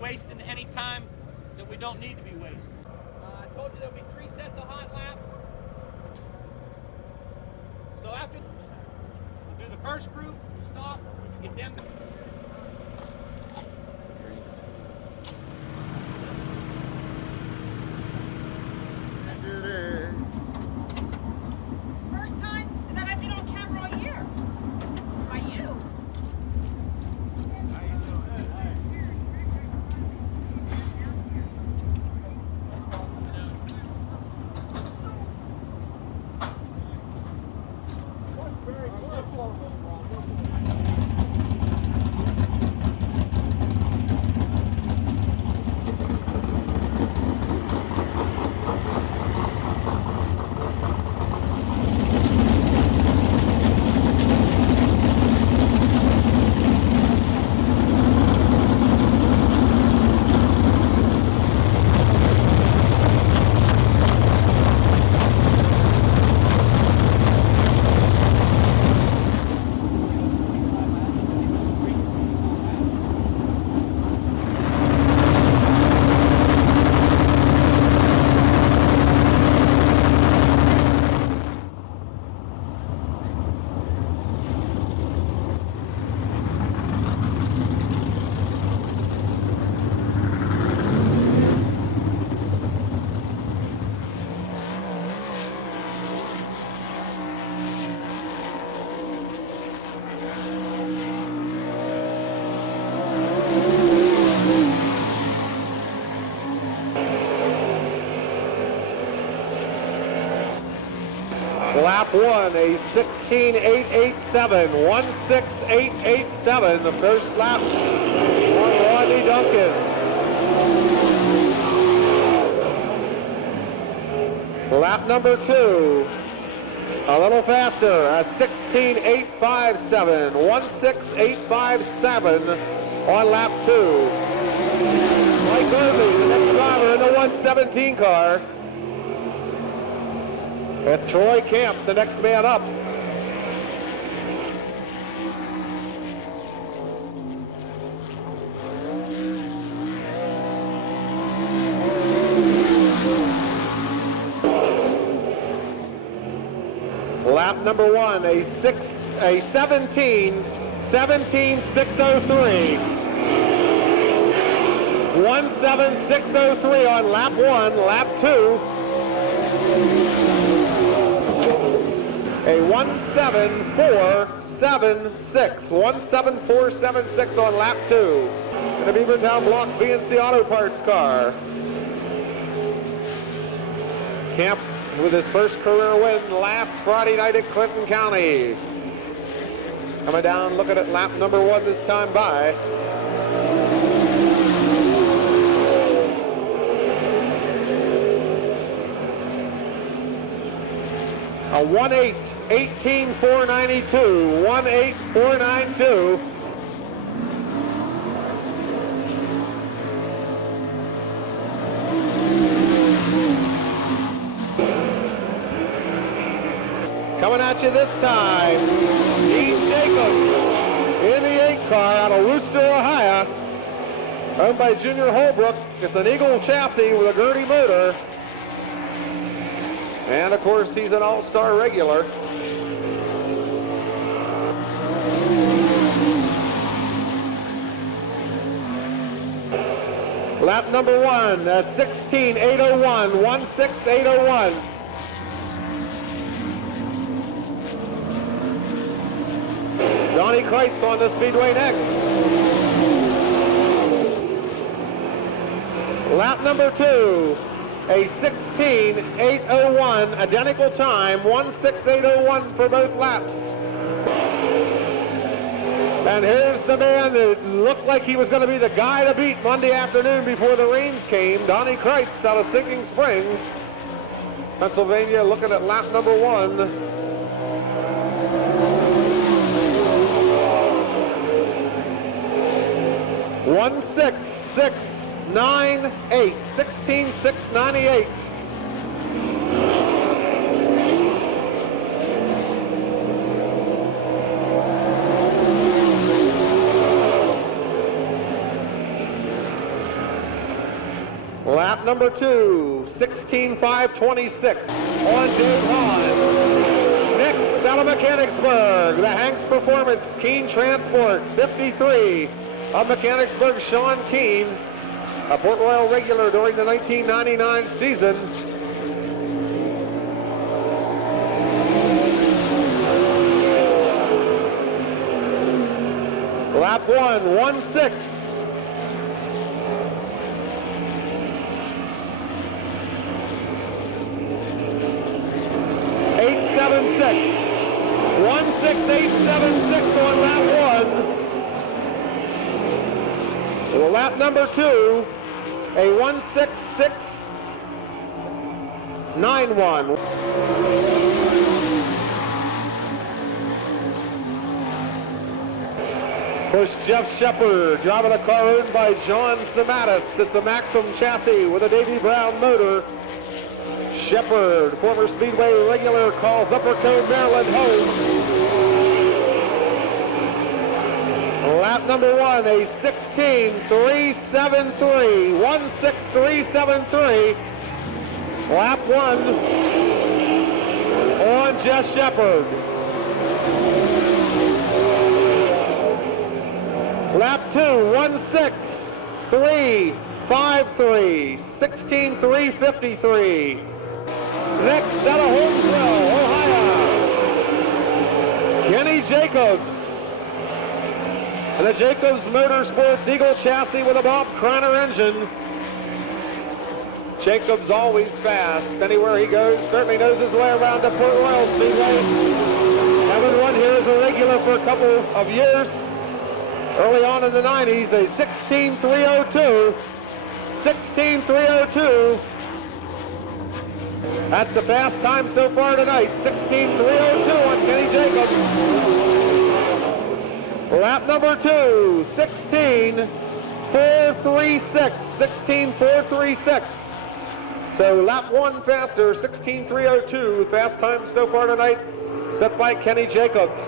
Wasting any time that we don't need to be wasting. I told you there'll be 3 sets of hot laps. So after we'll do the first group, stop, get them. First time that I've been on camera all year. By you. Lap 1, a 16.887, 16887, the first lap for Rodney Duncan. Lap number 2, a little faster, a 16.857, 16857 on lap 2. Mike Irving, the next driver in the 117 car. And Troy Camp, the next man up. Lap number 1, a 17.603. 17603 on lap 1, lap 2. A 17476. 17476 on lap 2. In the Beavertown Block BNC Auto Parts car. Camp with his first career win last Friday night at Clinton County. Coming down, looking at lap number 1 this time by. A 1.8.18.492. 1.8.492. Coming at you this time, Dean Jacobs in the 8 car out of Wooster, Ohio. Owned by Junior Holbrook. It's an Eagle chassis with a Gertie motor. And of course, he's an all-star regular. Lap number 1 at 16.801, 16801. Donnie Kreitz on the speedway next. Lap number 2, a 16.801, identical time, 16801 for both laps. And here's the man that looked like he was going to be the guy to beat Monday afternoon before the rains came, Donnie Kreitz out of Sinking Springs, Pennsylvania, looking at lap number 1. One 16698, 16698. Lap number 2, 16526 on Dave Hahn. Next, out of Mechanicsburg, the Hanks Performance Keene Transport, 53 of Mechanicsburg, Sean Keene, a Port Royal regular during the 1999 season. Lap 1, 16. 16876 on lap 1. Well, lap number 2, a 16691. Of course, Jeff Shepard driving a car owned by John Samatis. It's a Maxim chassis with a Davy Brown motor. Shepard, former Speedway regular, calls Upper Cove, Maryland home. Lap number 1, a 16373, 16373. Lap 1 on Jeff Shepard. Lap 2, 16353, 16353. Next, out of Holmesville, Ohio, Kenny Jacobs. And the Jacobs Motorsports Eagle chassis with a Bob Kreiner engine. Jacobs always fast. Anywhere he goes, certainly knows his way around the Port Royal Speedway. Having run here as a regular for a couple of years. Early on in the 90s, a 16302. 16302. That's the fast time so far tonight, 16302 on Kenny Jacobs. Lap number 2, 16436, 16436. So lap 1 faster, 16302, fast time so far tonight, set by Kenny Jacobs.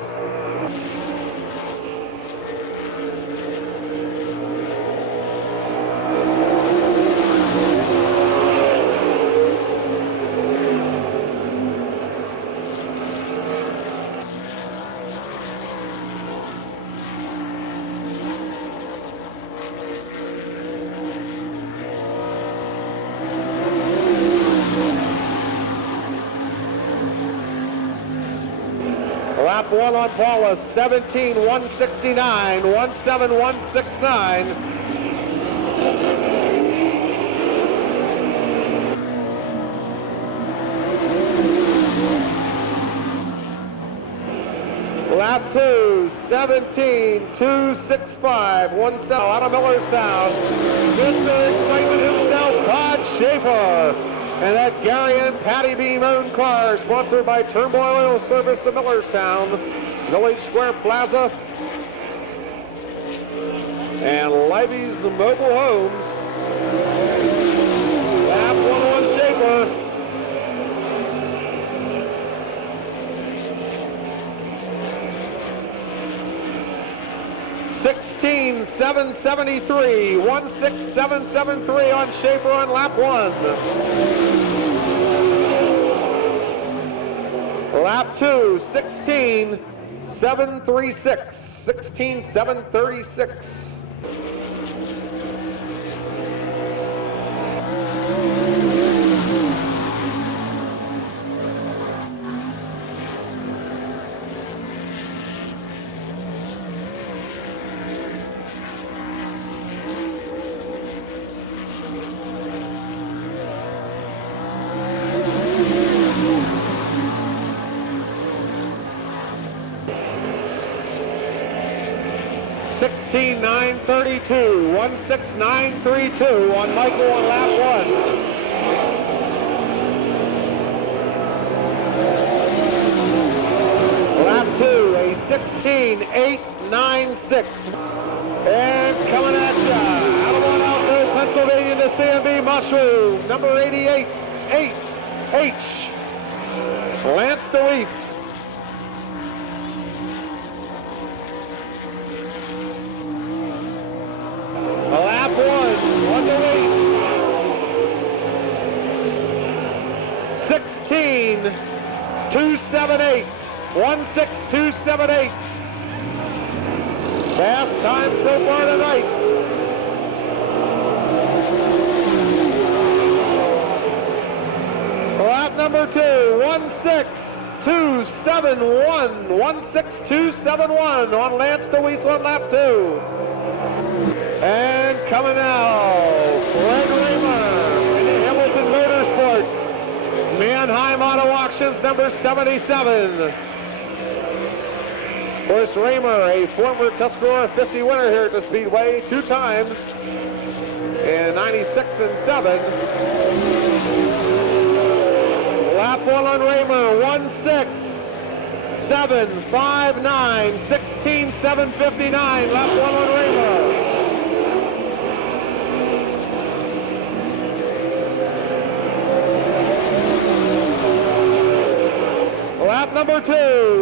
Lap 1 on Paula, 17169, 17169. Lap 2, 17265, 17 out of Millerstown. Mr. Excitement himself, Todd Schaefer. And that Gary and Patty Beam owned car, sponsored by Turnbull Oil Service of Millerstown, Village Square Plaza, and Livey's Mobile Homes. Lap 1 on Schaefer. 16773. 16773 on Schaefer on lap 1. Lap 2, 16736. 16736. $16,932, 16932 on Michael on lap 1. Lap 2, a 16,896. And coming at ya, out of one outfield, Pennsylvania to CMB Mushroom, number 88, H. Lance DeWeese. Lap 1, on the way. 16,278. 16278. Fast time so far tonight. Lap number 2, 16271. 16271 on Lance DeWeese on lap 2. And coming now, Greg Raymer in Hamilton Motorsports. Mannheim Auto Auctions, number 77. Of course, Raymer, a former Tuscarora 50 winner here at the Speedway, 2 times in 96 and 7. Lap 1 on Raymer, 16759, 16759. Lap 1 on Raymer. Lap number 2,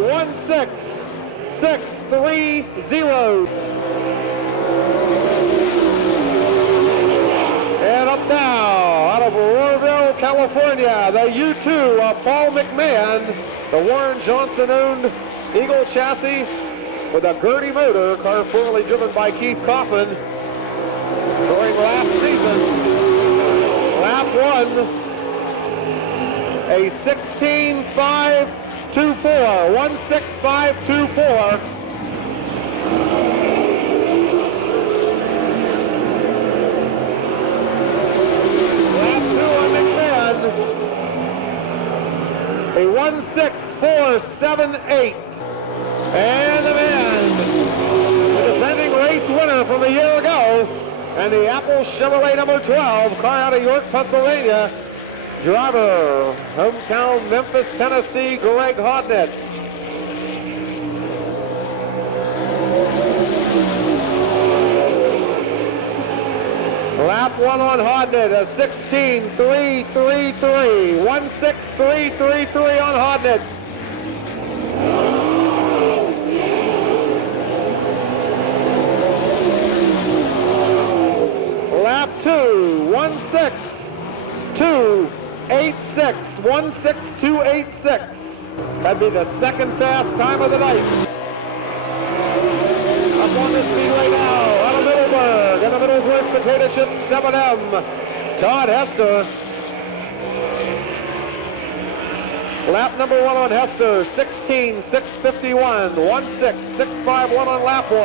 16630. And up now, out of Rohrville, California, the U2 of Paul McMahon, the Warren Johnson-owned Eagle chassis with a Gertie motor, car formerly driven by Keith Kaufman during last season. Lap 1, a 16524, 16524. Lap 2 on McMahon, a 16478. And the man, the defending race winner from a year ago, and the Apple Chevrolet number 12, car out of York, Pennsylvania. Driver, hometown Memphis, Tennessee, Greg Hodnett. Lap 1 on Hodnett, a 16333. 16333 on Hodnett. Lap 2, 16286, 16286. That'd be the second fast time of the night. Up on the speedway now, out of Middleburg, and the Middlesworth Potato Chips 7M, Todd Hester. Lap number 1 on Hester, 16651, 16651 on lap 1.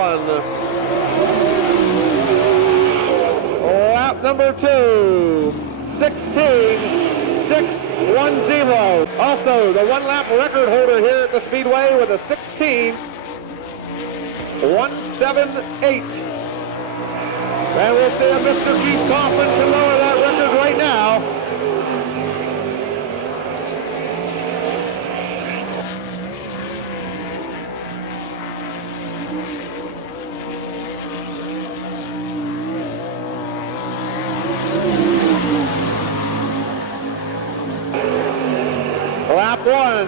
Lap number 2, 16610. Also, the one-lap record holder here at the Speedway with a 16178. And we'll see if Mr. Keith Kaufman can lower that record right now. Lap 1,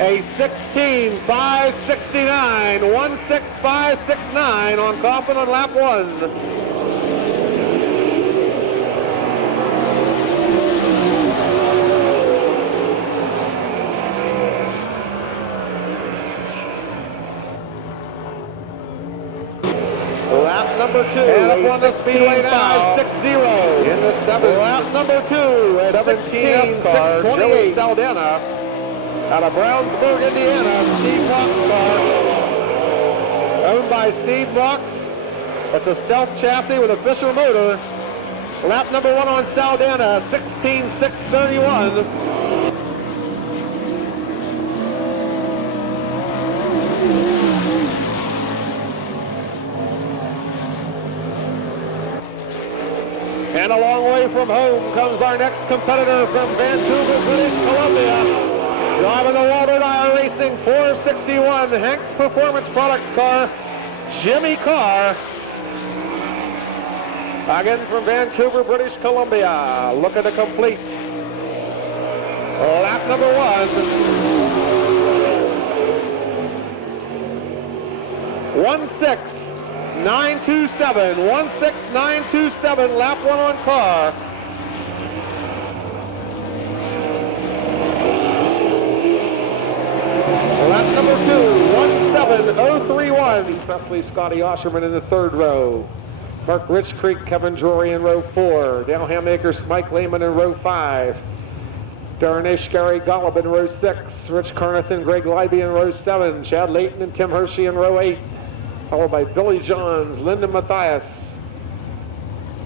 a 16.569, 16569 on Coffin on lap 1. Lap number 2, and up on the speedway now, 560 in the 7th. Lap number 2, 17.628 Saldana out of Brownsburg, Indiana. Steve Mock's car, owned by Steve Mox. It's a stealth chassis with a Fisher motor. Lap number 1 on Saldana, 16.631. And a long way from home comes our next competitor from Vancouver, British Columbia. Driving the Walter Dyer Racing 461 Hanks Performance Products car, Jimmy Carr. Again from Vancouver, British Columbia. Looking to complete lap number 1. 16927, 16927, lap 1 on Carr. Lap number 2, 17031. Presley, Scotty Osherman in the 3rd row. Mark Rich Creek, Kevin Drury in row 4. Dale Hamakers, Mike Lehman in row 5. Darnesh Gary Golub in row 6. Rich Carnathan, Greg Leiby in row 7. Chad Layton and Tim Hershey in row 8. Followed by Billy Johns, Lyndon Mathias,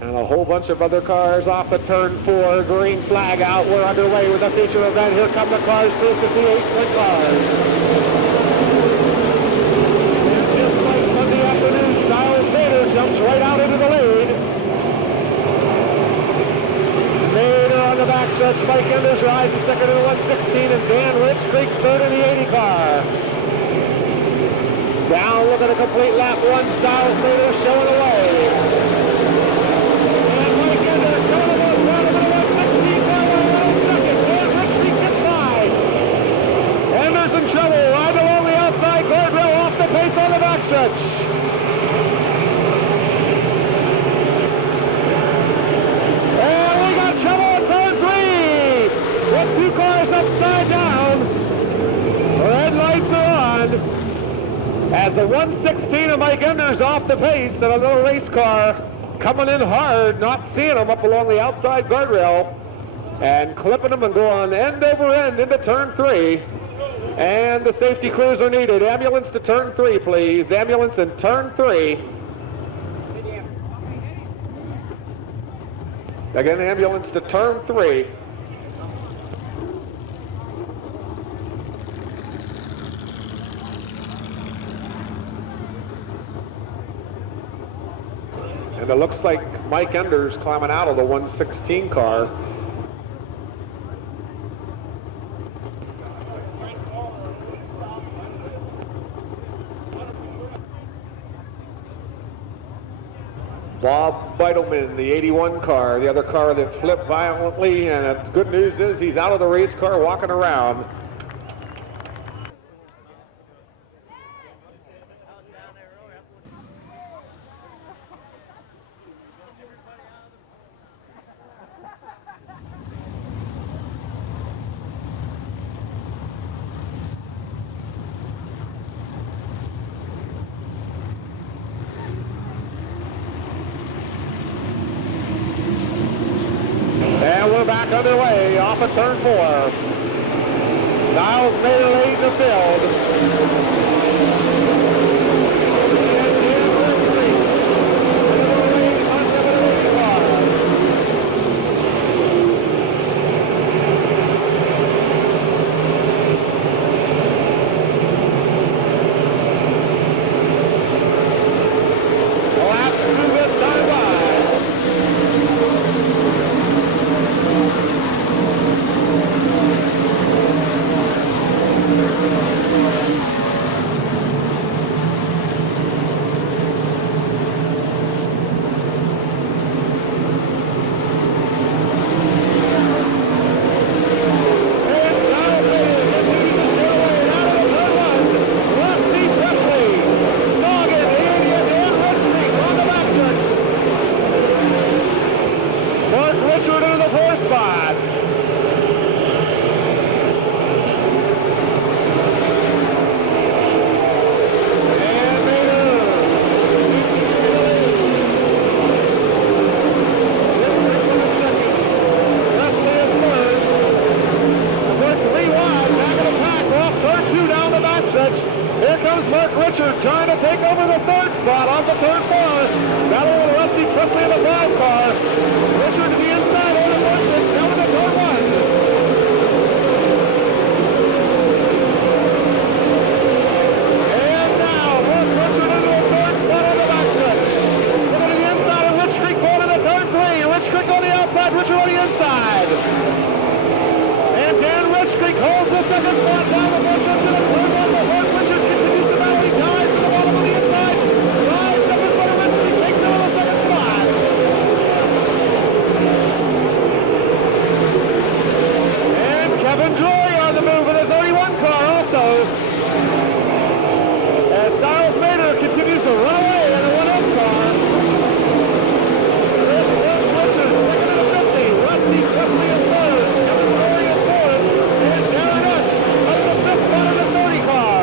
and a whole bunch of other cars off at turn 4. Green flag out. We're underway with the feature event. Here come the cars, 258 cars. And just like Sunday afternoon, Styles Vader jumps right out into the lead. Vader on the backstretch. Mike Enders rides in second in the 116, and Dan Rich Creek third in the 80 car. Down looking to complete lap 1, Styles Vader showing away. And Mike Enders coming about down to the 116 car on second. Dan Rich Creek gets by. Enders in trouble, right along the outside guardrail, off the pace on the backstretch. And we got trouble at turn 3 with 2 cars upside down. Red lights are on. As the 116 of Mike Enders off the pace, and a little race car coming in hard, not seeing him up along the outside guardrail, and clipping him and going end over end into turn 3. And the safety crews are needed. Ambulance to turn 3, please. Ambulance in turn 3. Again, ambulance to turn 3. And it looks like Mike Enders climbing out of the 116 car. Bob Beitelman, the 81 car, the other car that flipped violently, and the good news is he's out of the race car walking around. And we're back underway off of turn 4. Niles Vader leads the field. Wesley in the brown car. Richard to the inside, over the first, down to the third one. And now, Mark Richard into the third spot on the backstretch. Looking to the inside, and Rich Creek going in the third three. Rich Creek on the outside, Richard on the inside. And Dan Rich Creek holds the second spot down the first to the third one. The Mark Richard continues to battle. He dives to the bottom on the inside. Drives up in front of Rich Creek, takes down the second spot. And Kevin Droy on the move in the 31 car also. As Styles Mater continues to run away in the 1-up car. Chris Richard second in the 50. Rusty Wesley in third. Kevin Droy in fourth. And Darren Esch out of the fifth spot in the 30 car.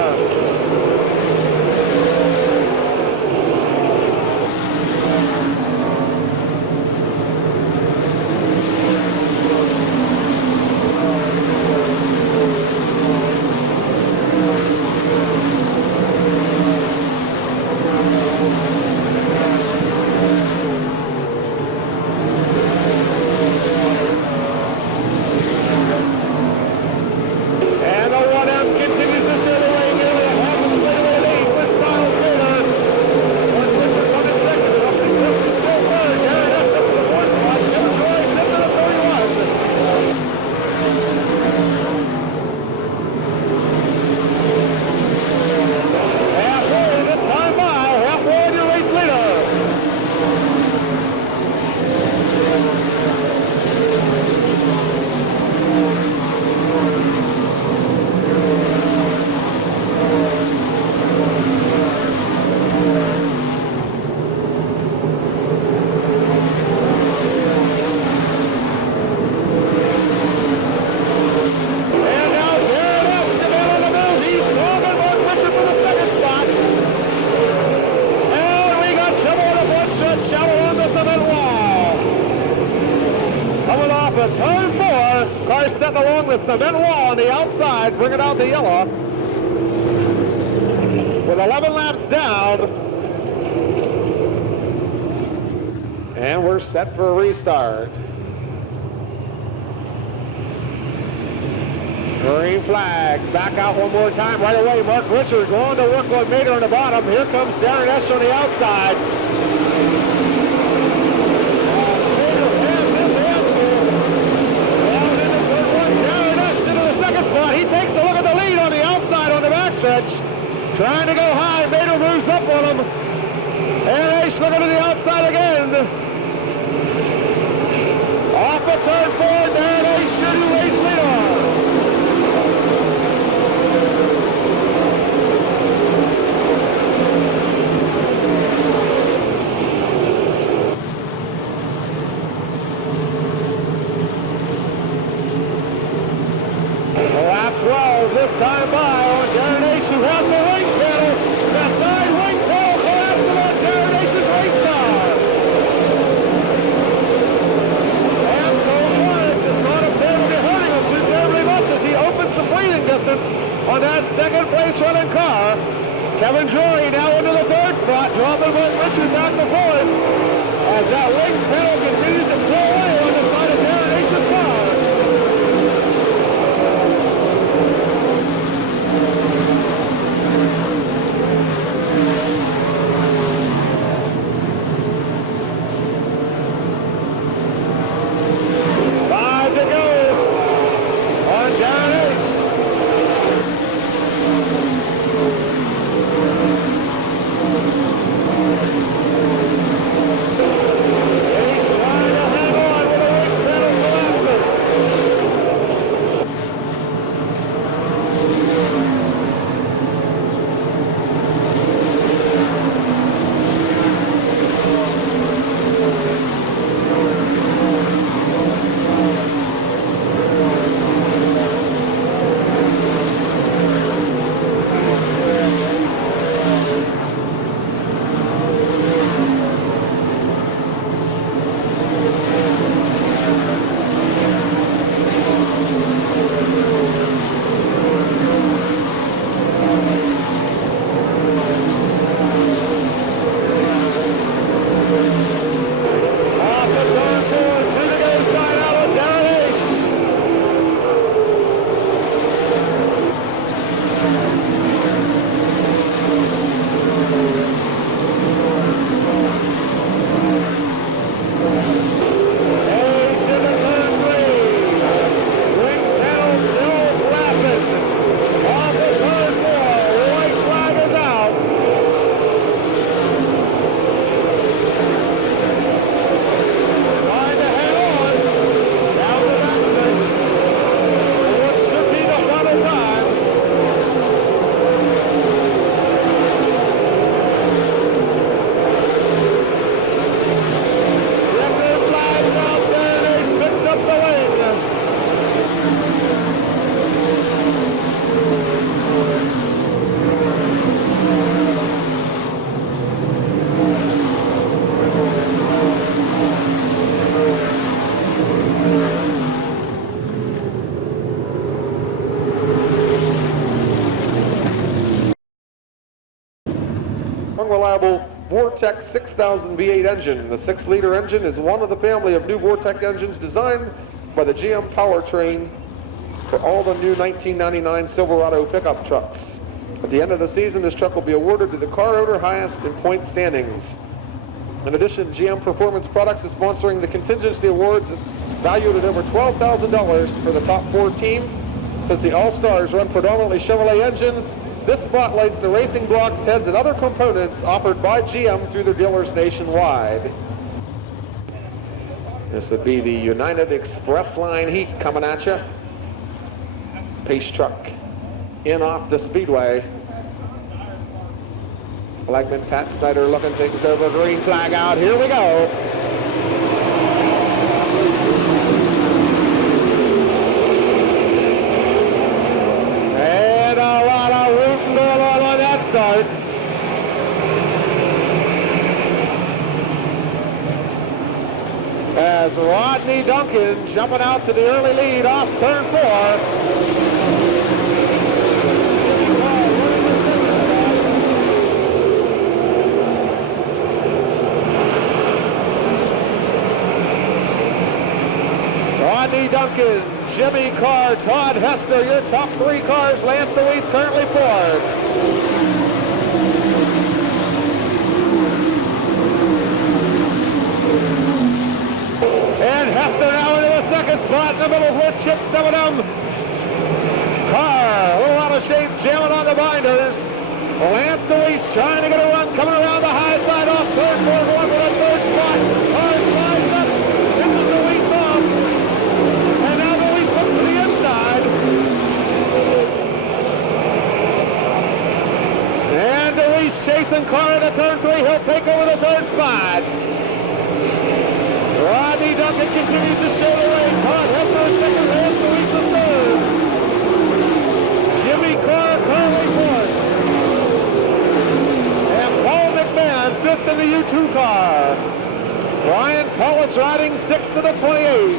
And the 1M continues to sail away nearly a half a straightaway lead with Styles Mater. Mark Richard coming second. Opening Wilson still third. Darren Esch up to the fourth spot. Kevin Droy fifth to the 31. Halfway this time by. Halfway in your race leader. And now Darren Esch to get on the move. He's strong and Mark Richard for the second spot. And we got trouble on the front stretch, shallow on the cement wall. Coming off of turn 4, car setting along the cement wall on the outside, bringing out the yellow. With 11 laps down. And we're set for a restart. Green flag. Back out one more time right away. Mark Richard going to work on Mater on the bottom. Here comes Darren Esch on the outside. Mater has his handful. Down in the third one. Darren Esch into the second spot. He takes a look at the lead on the outside on the backstretch. Trying to go high. Mater moves up on him. And Esch looking to the outside again. Off of turn 4. Darren Esch, your new race leader. Lap 12 this time by on Darren Esch, who has the wing panel. The side wing panel collapsing on Darren Esch's race car. And so Warren does not appear to be hurting him too terribly much as he opens the breathing distance on that second place running car. Kevin Droy now into the third spot, dropping Mark Richard down to fourth as that wing panel continues to pull away on the side of Darren Esch's car. Five to go on Darren Esch. Esch Vortec 6000 V8 engine. The 6-liter engine is one of the family of new Vortec engines designed by the GM powertrain for all the new 1999 Silverado pickup trucks. At the end of the season, this truck will be awarded to the car owner highest in point standings. In addition, GM Performance Products is sponsoring the Contingency Awards valued at over $12,000 for the top 4 teams. Since the All-Stars run predominantly Chevrolet engines, this spotlights the racing blocks, heads, and other components offered by GM through their dealers nationwide. This would be the United Express Line heat coming at you. Pace truck in off the speedway. Flagman Pat Snyder looking things over. Green flag out. Here we go. And a lot of rooting going on that start. As Rodney Duncan jumping out to the early lead off turn 4. Rodney Duncan, Jimmy Carr, Todd Hester, your top 3 cars. Lance Deweese currently 4th. And Hester now into the second spot in the middle with Chip Stevenham. Carr, a little out of shape, jamming on the binders. Lance Deweese trying to get a run, coming around the high side off turn 4, going for the 3rd spot. Carr slides up, into Deweese off. And now Deweese looks to the inside. And Deweese chasing Carr into turn 3. He'll take over the 3rd spot. Rodney Duncan continues to show the way. Todd Hester is second, Lance Deweese is 3rd. Jimmy Carr currently 4th. And Paul McMahon 5th in the U2 car. Brian Paulus riding 6th to the 28.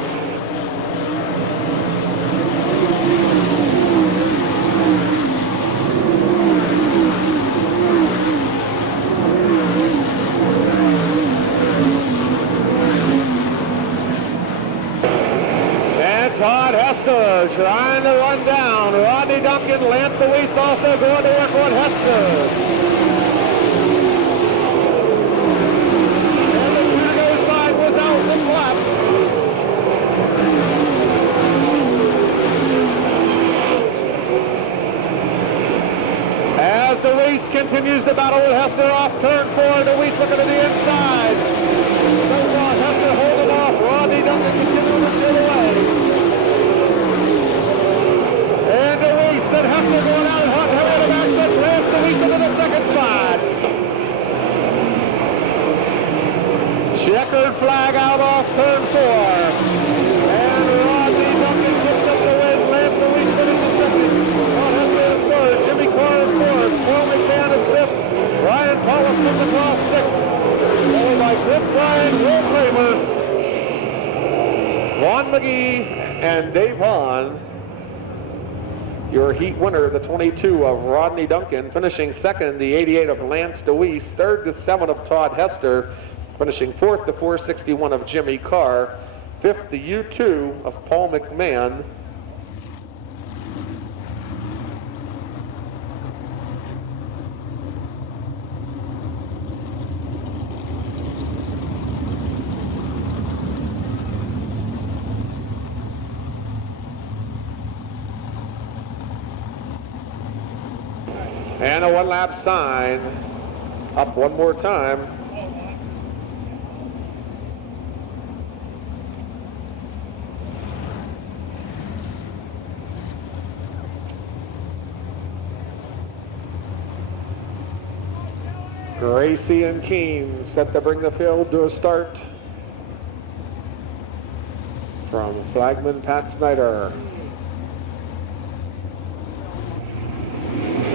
Todd Hester trying to run down Rodney Duncan. Lance Deweese also going to work on Hester. And the 2-to-go side was out the lap. As Deweese continues to battle with Hester off turn 4, Deweese looking to the inside. So far, Hester holding off. Rodney Duncan continuing to shoot away. And Deweese and Hester going out hot and heavy on the back stretch. Lance Deweese into the 2nd spot. Checkered flag out off turn 4. And Rodney Duncan gets up the win. Lance Deweese finishes 2nd. Todd Hester is 3rd. Jimmy Carr is 4th. Paul McMahon is 5th. Ryan Paulus comes across 6th. Followed by Cliff Ryan, Will Kramer, Ron McGee, and Dave Hahn. Your heat winner, the 22 of Rodney Duncan, finishing 2nd, the 88 of Lance Deweese, 3rd, the 7 of Todd Hester, finishing 4th, the 461 of Jimmy Carr, 5th, the U2 of Paul McMahon. And a 1-lap sign up one more time. Gracie and Keene set to bring the field to a start. From flagman Pat Snyder.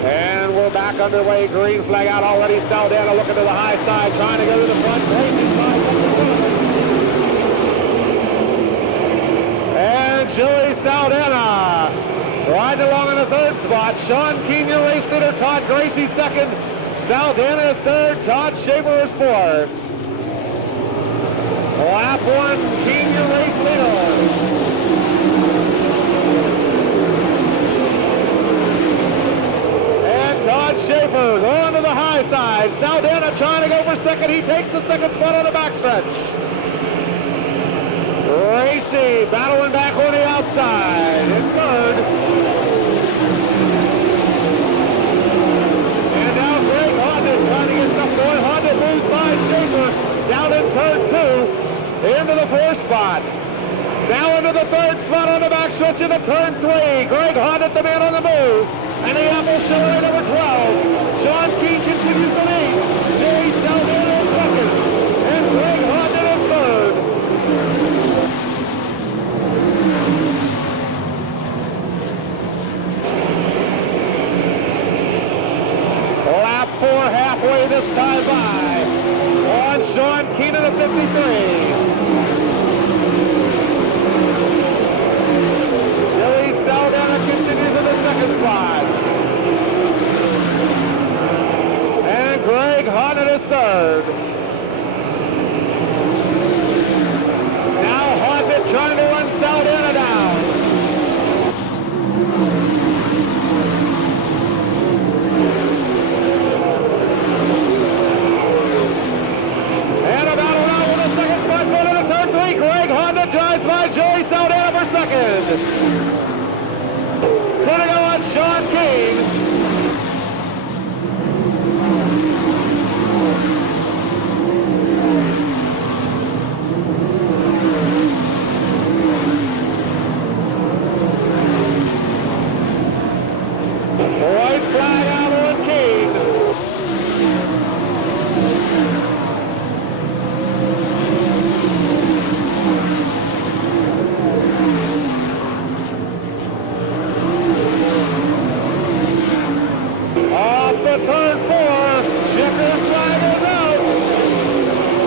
And we're back underway. Green flag out already. Saldana looking to the high side, trying to go to the front. Racing side. And Joey Saldana riding along in the 3rd spot. Sean Keene, your race leader. Todd Gracie 2nd. Saldana is third, Todd Schaefer is fourth. Lap one, Keene, your race leader. Todd Schaefer going to the high side. Saldana trying to go for second. He takes the second spot on the backstretch. Racy battling back on the outside in third. And now Greg Honda trying to get stuff going. Honda moves by Schaefer down in turn two into the fourth spot. Now into the third spot on the backstretch into turn three. Greg Honda, the man on the move. And the Apple Chevrolet number 12. Sean Keene continues to lead. Jerry Saldana in second. And Greg Honda in third. Lap four halfway this time by. On Sean Keene in the 53. Saldana continues in the second spot. And Greg Honda is third. Now Honda trying to run Saldana down. And about around with the second spot going into turn three. Greg Honda drives by Joey Saldana for second. Putting on Sean Keene. White flag out on Keene. Turn four, checkered flag is out.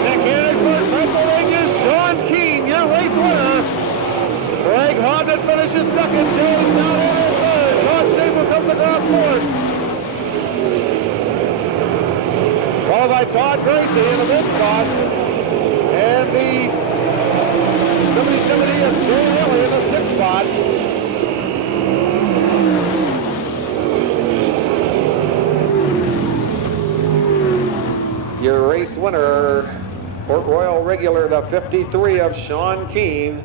Mechanicsburg, Pennsylvania, Sean Keene, your race winner. Greg Honda finishes second, Joey Saldana third. Todd Schaefer comes across fourth. Followed by Todd Gracie in the mid spot. And the 7070 is Jay Haley in the sixth spot. Your race winner, Port Royal regular, the 53 of Sean Keene.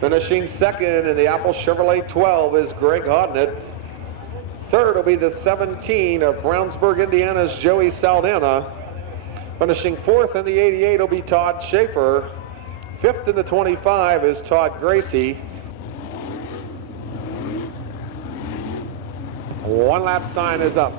Finishing second in the Apple Chevrolet 12 is Greg Hodnett. Third will be the 17 of Brownsburg, Indiana's Joey Saldana. Finishing fourth in the 88 will be Todd Schaefer. Fifth in the 25 is Todd Gracie. One lap sign is up.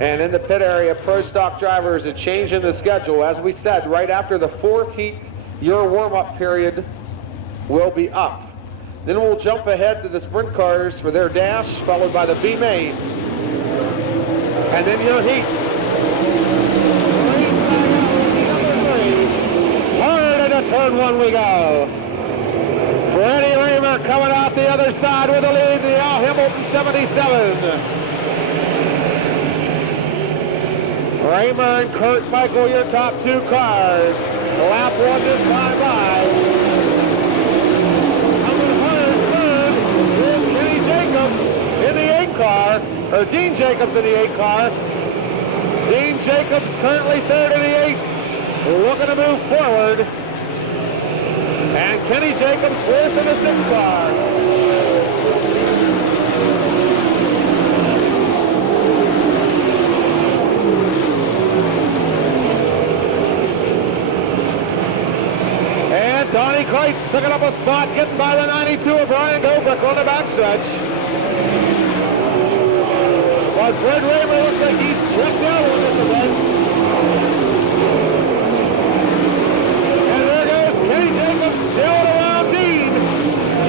And in the pit area, Pro Stock drivers, a change in the schedule. As we said, right after the fourth heat, your warm-up period will be up. Then we'll jump ahead to the sprint cars for their dash, followed by the B main. And then your heat. Hard into turn one we go. Freddie Raymer coming out the other side with the lead, the Al Hamilton 77. Raymer and Kurt Michael, your top two cars. Lap one this time by. Coming hard third is Kenny Jacobs in the 8 car, or Dean Jacobs in the 8 car. Dean Jacobs currently third in the 8, looking to move forward. And Kenny Jacobs fourth in the 6 car. Donnie Kreitz picking up a spot, getting by the 92 of Brian Goldberg on the backstretch. But Fred Raymer looks like he's checked out on this event. Going around Dean.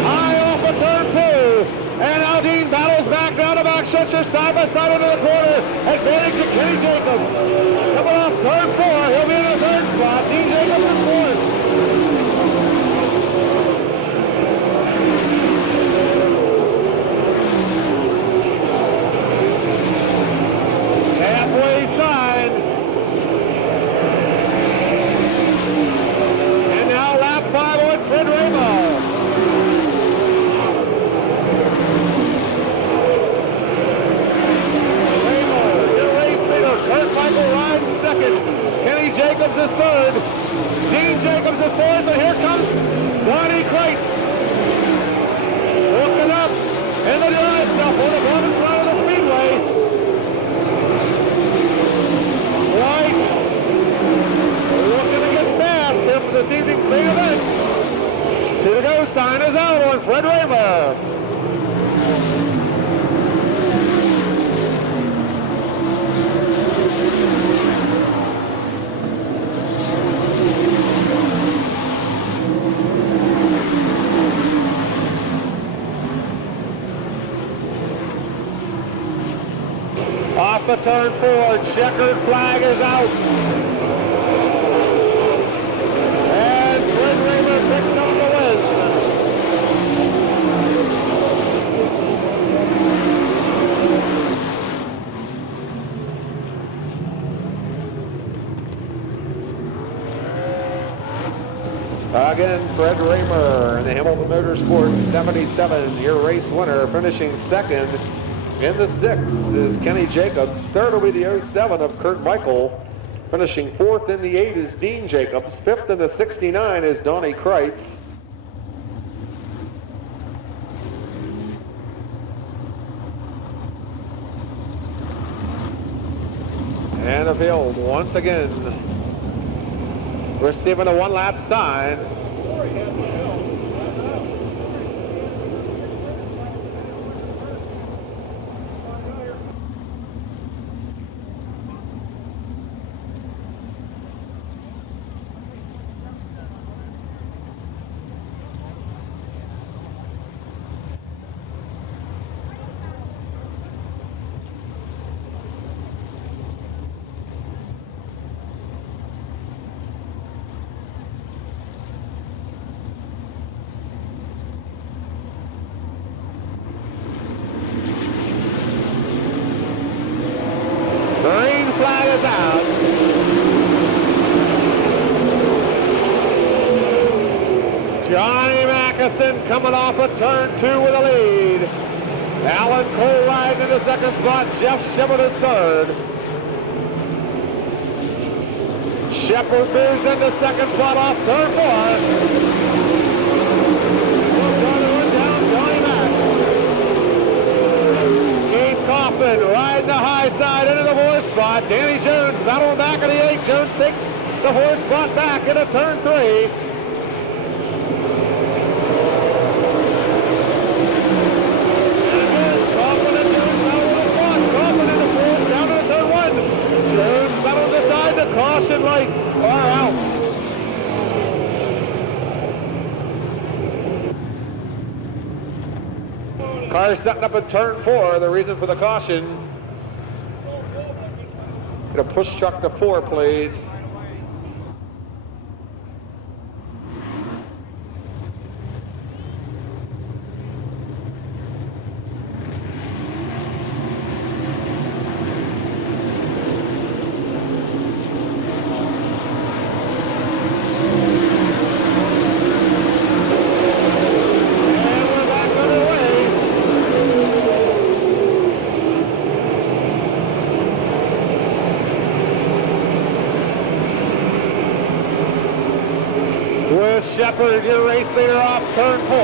High off of turn 2. And now Dean battles back down to back stretcher side by side into the corner. Advantage to Kenny Jacobs. Coming off turn 4. He'll be in the third spot. Dean Jacobs is fourth. Halfway side. And now lap 5 on Fred Ramo. Kurt Michael rides second. Kenny Jacobs is third. Dean Jacobs is fourth, and here comes Donnie Crates. Looking up in the dry stuff on the bottom side of the speedway. White looking to get fast here for this evening's main event. To the go sign is out on Fred Raymer. Off the turn 4, checkered flag is out. And Fred Raymer picks up the win. Again, Fred Raymer in the Hamilton Motorsports 77, your race winner, finishing second. In the 6 is Kenny Jacobs. Third will be the 07 of Kurt Michael. Finishing 4th in the 8 is Dean Jacobs. 5th in the 69 is Donnie Kreitz. And the field once again receiving a one-lap sign. Flag is out. Johnny Mackison coming off of turn 2 with a lead. Alan Cole riding in the second spot. Jeff Shepard is third. Shepard moves in the second spot off turn 4. Coffin riding the high side into the 4th spot. Danny Jones battling back in the 8. Jones takes the 4th spot back into turn 3. And again, Coffin and Jones battle in the front. Coffin in the 4th, down to the turn 1. Jones battling the side. The caution lights are out. Car setting up at turn 4. The reason for the caution. Get a push truck to 4, please. Shepard, your race leader, off turn 4.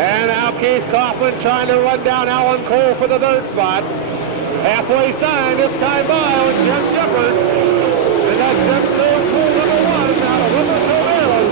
And now Keith Coughlin trying to run down Alan Cole for the 3rd spot. Halfway sign, this time by on Jeff Shepard. And that's Jeff Cole, number 1 out of Liverpool, Maryland.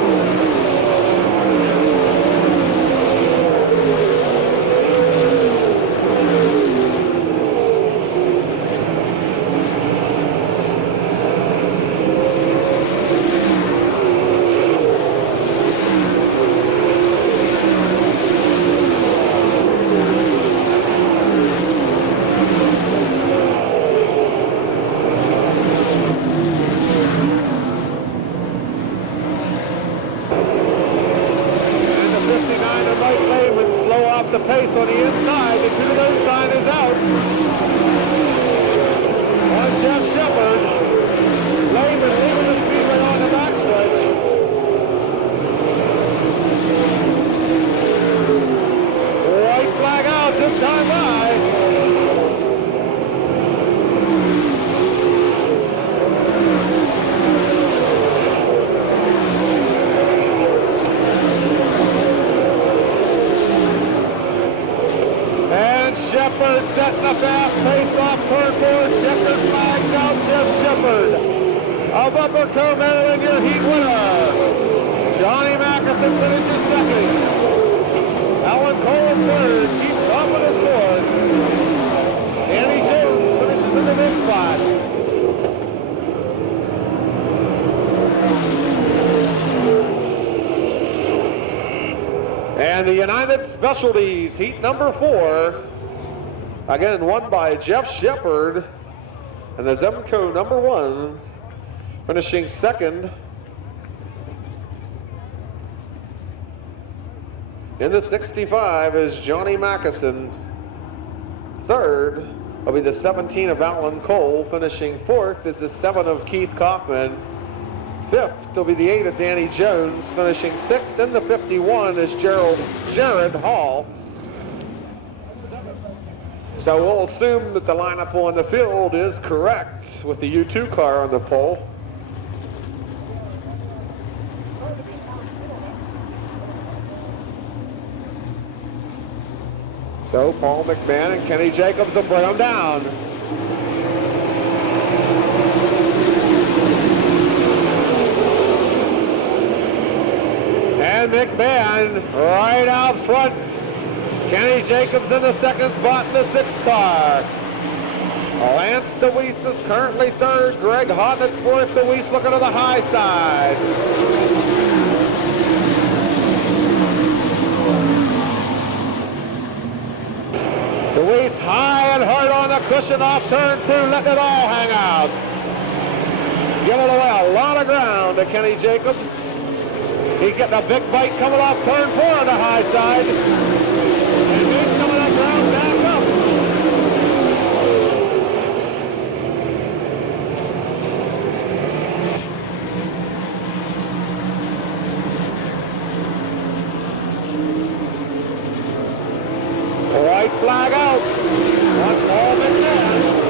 Shepard setting a fast pace off turn 4. Shepard flags out Jeff Shepard. Of Upper Co-Maryland, your heat winner. Johnny Mackison finishes second. Alan Cole third, keeps up with his fourth. Danny Jones finishes in the mid spot. And the United Specialties, heat number 4, again won by Jeff Shepard, and the Zemco number 1, finishing second. In the 65 is Johnny Mackison. Third will be the 17 of Alan Cole. Finishing fourth is the 7 of Keith Kaufman. Fifth will be the 8 of Danny Jones. Finishing sixth in the 51 is Jared Hall. So we'll assume that the lineup on the field is correct with the U2 car on the pole. So Paul McMahon and Kenny Jacobs will bring them down. And McMahon right out front. Kenny Jacobs in the second spot in the 6th car. Lance DeWeese is currently third. Greg Hodnick's fourth. DeWeese looking to the high side. DeWeese high and hard on the cushion off turn 2, letting it all hang out. Giving away a lot of ground to Kenny Jacobs. He's getting a big bite coming off turn 4 on the high side. And he's coming up round back up. White flag out. One ball McMahon.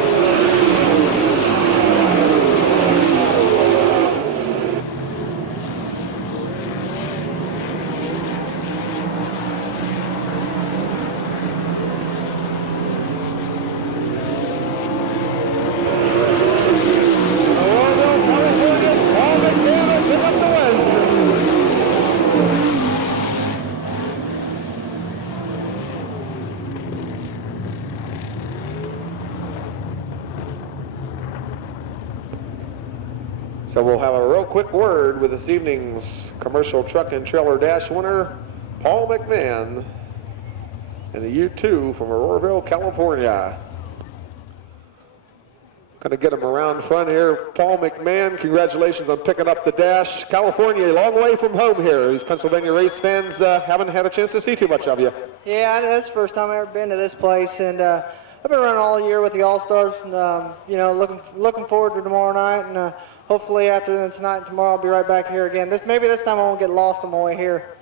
So we'll have a real quick word with this evening's commercial truck and trailer dash winner, Paul McMahon, and the U2 from Auroraville, California. Gonna get him around front here. Paul McMahon, congratulations on picking up the dash. California, a long way from home here. These Pennsylvania race fans haven't had a chance to see too much of you. Yeah, this is the first time I've ever been to this place, and I've been running all year with the All-Stars, and you know, looking forward to tomorrow night, and hopefully after tonight and tomorrow I'll be right back here again. Maybe this time I won't get lost on my way here.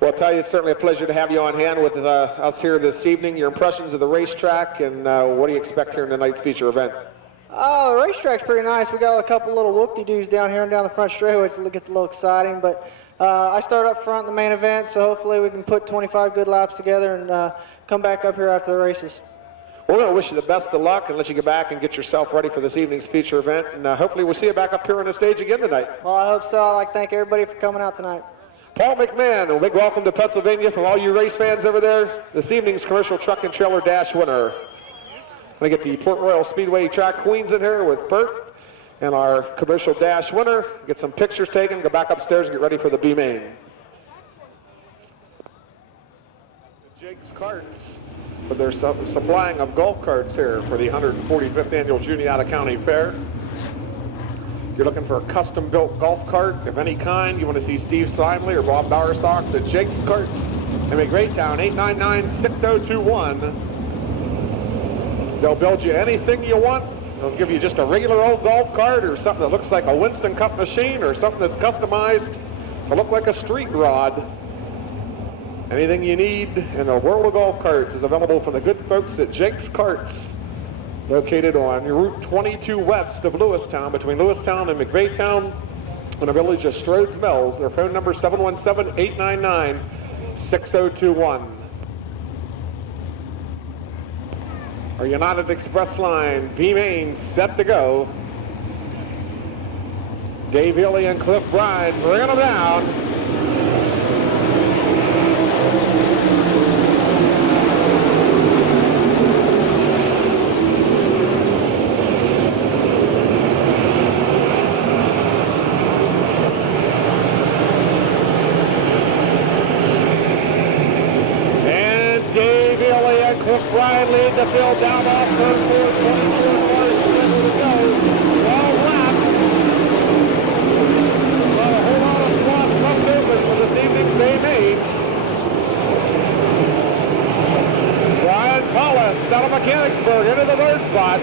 Well, I'll tell you, it's certainly a pleasure to have you on hand with us here this evening. Your impressions of the racetrack, and what do you expect here in tonight's feature event? The racetrack's pretty nice. We got a couple little whoop-de-doos down here and down the front straightaway, so it gets a little exciting. But I start up front in the main event, so hopefully we can put 25 good laps together and come back up here after the races. We're going to wish you the best of luck and let you get back and get yourself ready for this evening's feature event. And hopefully we'll see you back up here on the stage again tonight. Well, I hope so. I'd like to thank everybody for coming out tonight. Paul McMahon, a big welcome to Pennsylvania from all you race fans over there. This evening's commercial truck and trailer dash winner. I'm going to get the Port Royal Speedway track queens in here with Bert and our commercial dash winner. Get some pictures taken, go back upstairs and get ready for the B main. Jake's Carts for their supplying of golf carts here for the 145th annual Juniata County Fair. If you're looking for a custom built golf cart of any kind, you want to see Steve Simley or Bob Bowersox at Jake's Carts in Greytown, 899-6021. They'll build you anything you want. They'll give you just a regular old golf cart or something that looks like a Winston Cup machine or something that's customized to look like a street rod. Anything you need in the world of golf carts is available from the good folks at Jake's Carts, located on Route 22 west of Lewistown, between Lewistown and McVaytown, in the village of Strodes Mills. Their phone number 717-899-6021. Our United Express line, B main, set to go. Dave Ely and Cliff Bride bringing them down. Cliff Bride lead the field down off turn 4, 24 cars still to go. 12 laps. Well, a whole lot of spots left open for this evening's Bay Main. Brian Collis out of Mechanicsburg into the third spot.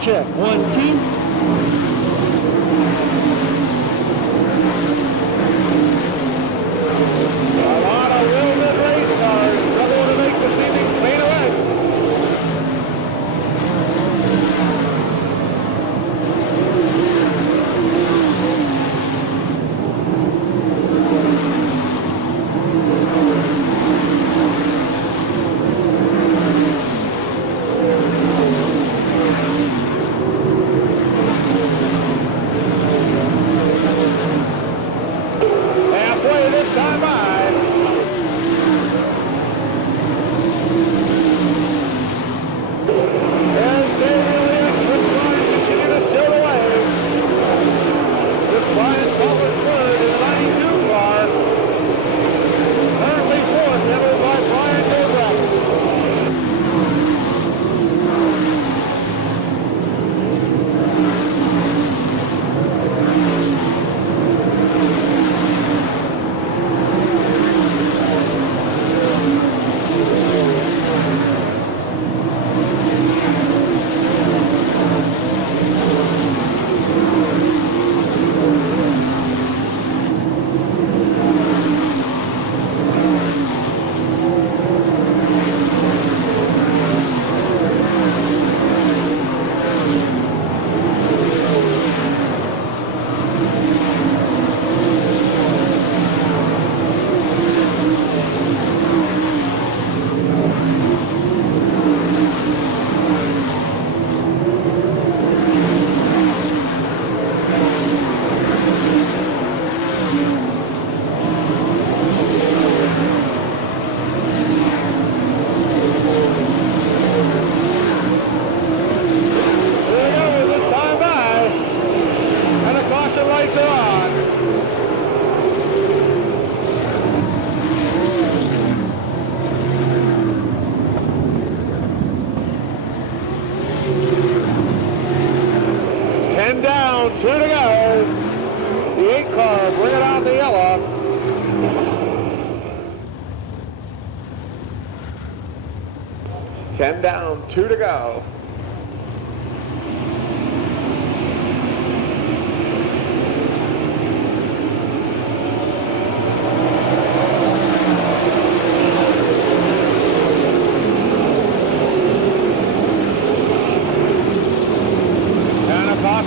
Check. 1, 2. A lot of real good race cars struggling to make this evening's main event. Down, 2 to go. The 8 car bringing out the yellow. Ten down, 2 to go.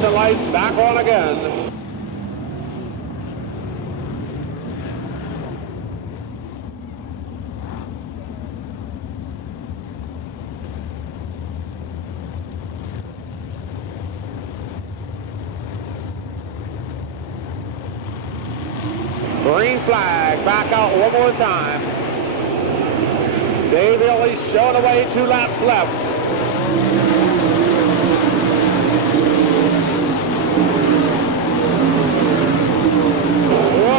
The lights back on again. Green flag, back out one more time. Dave Ely showing away, 2 laps left.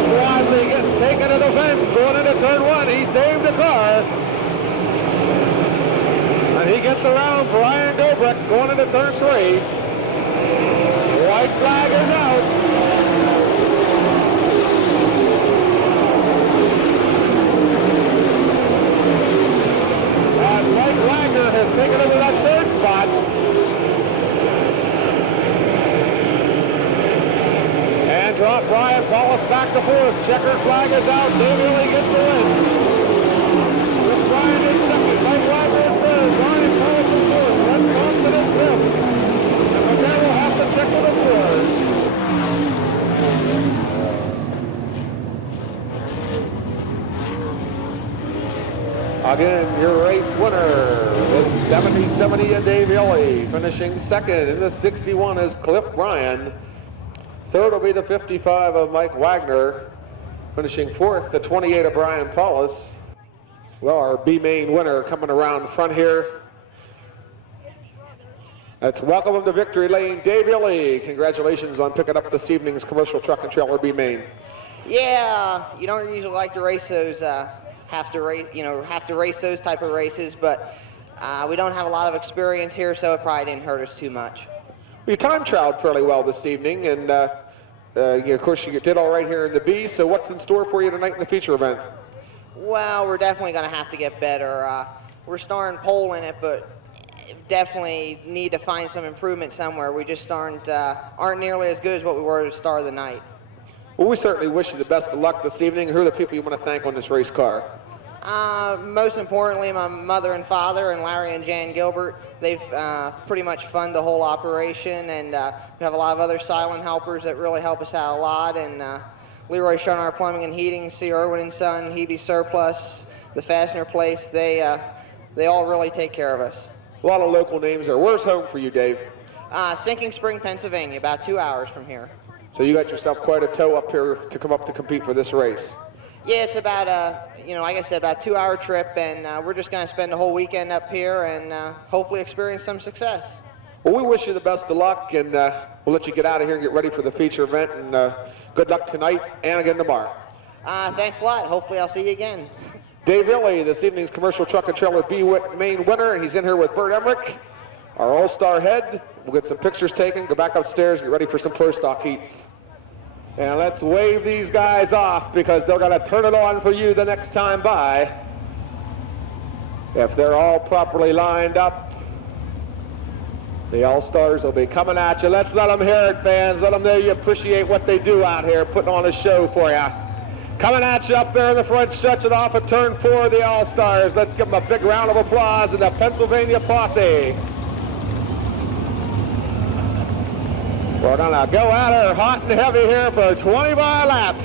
Wadley gets taken to the fence going into turn 1. He saved the car. And he gets around Brian Gold. check going into turn 3. White flag is out. And Mike Wagner has taken over that 3rd spot. And drop Brian Paulus back to 4th. Checker flag is out. Dave Ely gets the win. With Brian in 2nd. Mike Wagner in 3rd. Brian Paulus in 4th. Red Thompson in 5th. And McCann will have to check with the 4th. Again, your race winner is 70-70 and Dave Ely. Finishing 2nd in the 61 is Cliff Bryan. 3rd will be the 55 of Mike Wagner. Finishing 4th, the 28 of Brian Paulus. Well, our B main winner coming around front here. Let's welcome him to victory lane, Dave Ely. Congratulations on picking up this evening's commercial truck and trailer B main. Yeah, you don't usually like to race those, have to race those type of races, but we don't have a lot of experience here, so it probably didn't hurt us too much. You time trialed fairly well this evening, and of course you did all right here in the B, so what's in store for you tonight in the feature event? Well, we're definitely going to have to get better. We're starting pole in it, but definitely need to find some improvement somewhere. We just aren't nearly as good as what we were at the start of the night. Well, we certainly wish you the best of luck this evening. Who are the people you want to thank on this race car? Most importantly, my mother and father and Larry and Jan Gilbert. They've pretty much funded the whole operation, and we have a lot of other silent helpers that really help us out a lot. And Leroy Schonar Plumbing and Heating, C. Irwin and Son, Hebe Surplus, the Fastener Place. They all really take care of us. A lot of local names there. Where's home for you, Dave? Sinking Spring, Pennsylvania, about 2 hours from here. So you got yourself quite a tow up here to come up to compete for this race. Yeah, it's about like I said, about a 2-hour trip, and we're just going to spend the whole weekend up here and hopefully experience some success. Well, we wish you the best of luck, and we'll let you get out of here and get ready for the feature event, and good luck tonight and again tomorrow. Thanks a lot. Hopefully I'll see you again. Dave Ely, this evening's commercial truck and trailer B main winner, and he's in here with Bert Emmerich, our all-star head. We'll get some pictures taken, go back upstairs, get ready for some pro stock heats. And let's wave these guys off because they're going to turn it on for you the next time by. If they're all properly lined up, the All-Stars will be coming at you. Let's let them hear it, fans. Let them know you appreciate what they do out here, putting on a show for you. Coming at you up there in the front, stretching off at turn 4 of the All-Stars. Let's give them a big round of applause in the Pennsylvania posse. We're going to go at her hot and heavy here for 25 laps.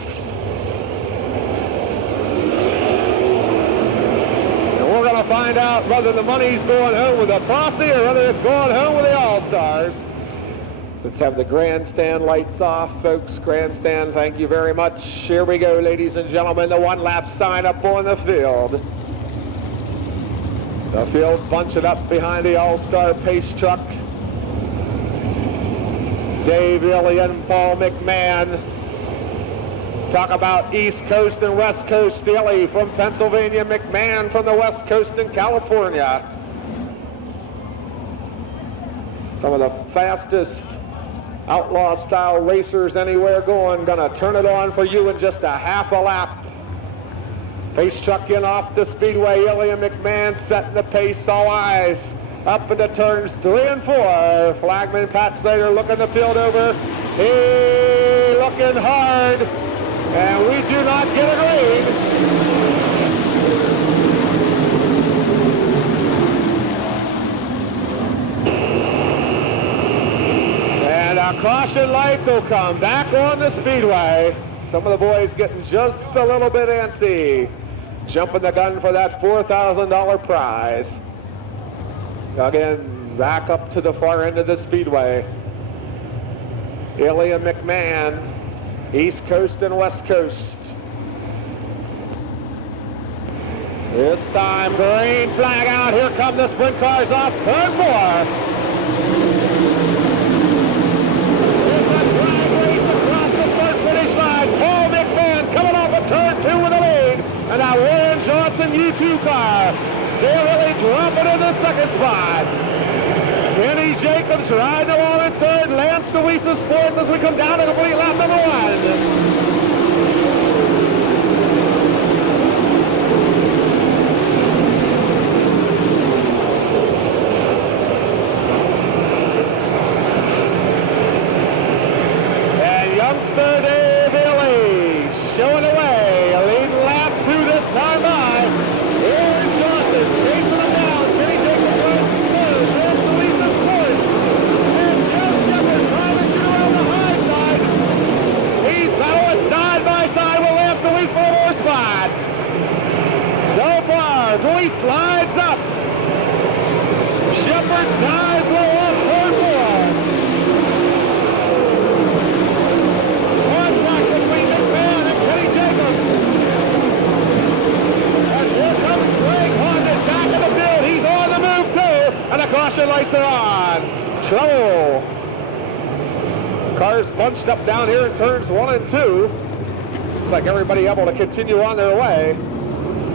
And we're going to find out whether the money's going home with the posse or whether it's going home with the All-Stars. Let's have the grandstand lights off, folks. Grandstand, thank you very much. Here we go, ladies and gentlemen. The 1-lap sign up on the field. The field bunching up behind the All-Star pace truck. Dave Ely and Paul McMahon. Talk about East Coast and West Coast. Ely from Pennsylvania, McMahon from the West Coast in California. Some of the fastest outlaw-style racers anywhere going. Gonna turn it on for you in just a half a lap. Pace truck in off the speedway. Ely and McMahon setting the pace. All eyes up into turns 3 and 4. Flagman Pat Slater looking the field over. He looking hard. And we do not get a green. And our caution lights will come back on the speedway. Some of the boys getting just a little bit antsy. Jumping the gun for that $4,000 prize. Again, back up to the far end of the speedway. Ely and McMahon, East Coast and West Coast. This time, green flag out. Here come the sprint cars off turn 4. Here's a drag race across the front finish line. Paul McMahon coming off of turn 2 with the lead. And now Warren Johnson U2 car. They're really dropping in the second spot. Kenny Jacobs riding along in third. Lance Deweese is fourth as we come down to complete lap number 1. Youngster Dave Ely showing away, a lead lap through this time by Aaron Johnson, chasing him down. Kenny Jacobs runs third, Lance Deweese is fourth, and Joe Shepard trying to shoot around the high side. He's battling side by side with Lance Deweese for a more spot. So far, Deweese slides up. Shepard dives low on third four. And the caution lights are on. Trouble. Cars bunched up down here in turns 1 and 2. Looks like everybody able to continue on their way.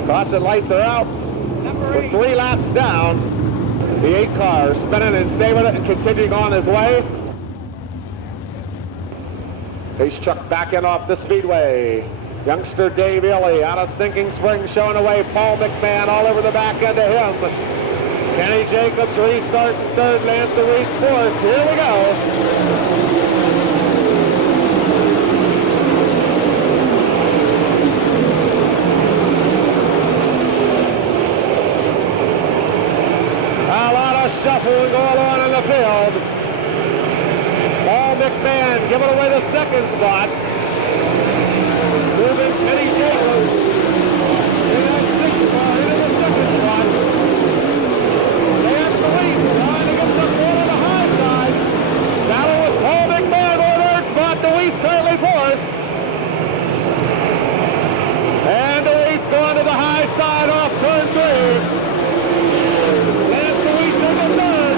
Caution lights are out. With 3 laps down. The 8 cars spinning and saving it and continuing on his way. Pace truck backing off the speedway. Youngster Dave Ely out of Sinking Spring showing away. Paul McMahon all over the back end of him. Kenny Jacobs restarts third, Lance Deweese fourth. Here we go. A lot of shuffling going on in the field. Paul McMahon giving away the second spot. Moving Kenny Jacobs in that sixth spot, into the second spot. Trying to get some more on the high side. Battle with Paul McMahon on third spot. Deweese currently fourth. And Deweese going to the high side off turn 3. Lance Deweese in the third.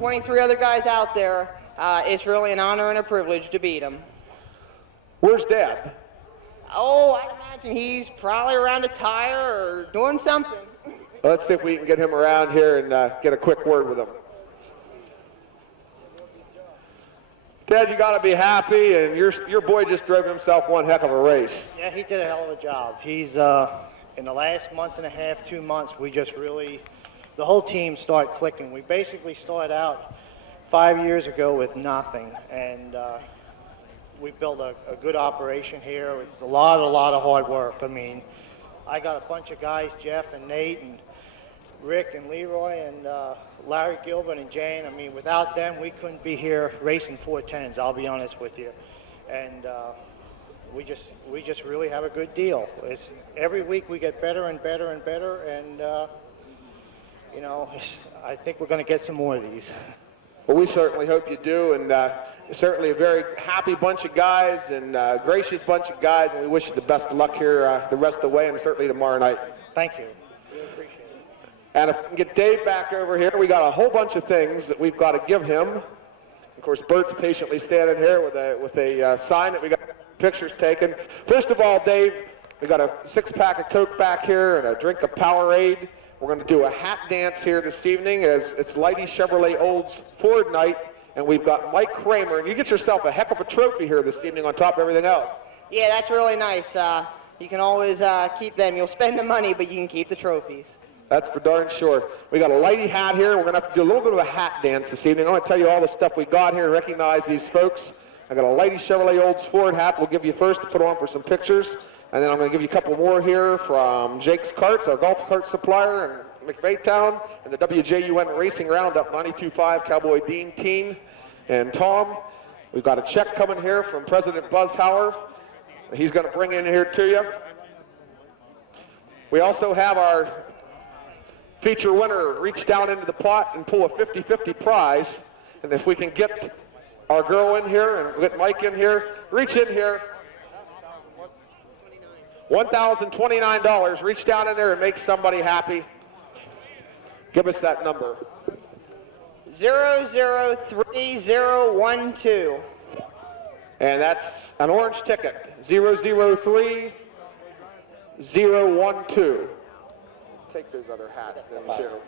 23 other guys out there, it's really an honor and a privilege to beat them. Where's Dad? Oh, I imagine he's probably around a tire or doing something. Well, let's see if we can get him around here and get a quick word with him. Dad, you got to be happy, and your boy just drove himself one heck of a race. Yeah, he did a hell of a job. He's, in the last month and a half, 2 months, we just really, the whole team started clicking. We basically started out 5 years ago with nothing, and we built a good operation here with a lot of hard work. I mean, I got a bunch of guys, Jeff and Nate and Rick and Leroy and Larry Gilbert and Jane. I mean, without them, we couldn't be here racing 410s, I'll be honest with you. And we just really have a good deal. It's, every week we get better and better and better, and you know, I think we're going to get some more of these. Well, we certainly hope you do, and certainly a very happy bunch of guys and gracious bunch of guys, and we wish you the best of luck here the rest of the way, and certainly tomorrow night. Thank you. Really appreciate it. And if we can get Dave back over here, we got a whole bunch of things that we've got to give him. Of course, Bert's patiently standing here with a sign that we got pictures taken. First of all, Dave, we got a 6-pack of Coke back here and a drink of Powerade. We're going to do a hat dance here this evening as it's Lighty Chevrolet Olds Ford night, and we've got Mike Kramer, and you get yourself a heck of a trophy here this evening on top of everything else. Yeah, that's really nice. You can always keep them. You'll spend the money, but you can keep the trophies. That's for darn sure. We got a Lighty hat here. We're going to have to do a little bit of a hat dance this evening. I'm going to tell you all the stuff we got here and recognize these folks. I got a Lighty Chevrolet Olds Ford hat we'll give you first to put on for some pictures. And then I'm going to give you a couple more here from Jake's Karts, our golf cart supplier in McVaytown, and the WJUN Racing Roundup 92.5 Cowboy Dean Teen and Tom. We've got a check coming here from President Buzz Hauer. He's going to bring in here to you. We also have our feature winner reach down into the pot and pull a 50-50 prize. And if we can get our girl in here and get Mike in here, reach in here. $1,029. Reach down in there and make somebody happy. Give us that number. 003012. And that's an orange ticket. 003012. Take those other hats then too.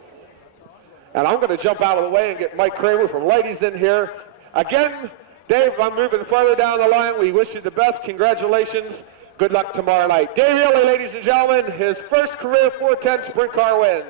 And I'm going to jump out of the way and get Mike Kramer from Ladies in here. Again, Dave, I'm moving further down the line. We wish you the best. Congratulations. Good luck tomorrow night. Dave Ely, ladies and gentlemen, his first career 410 sprint car win.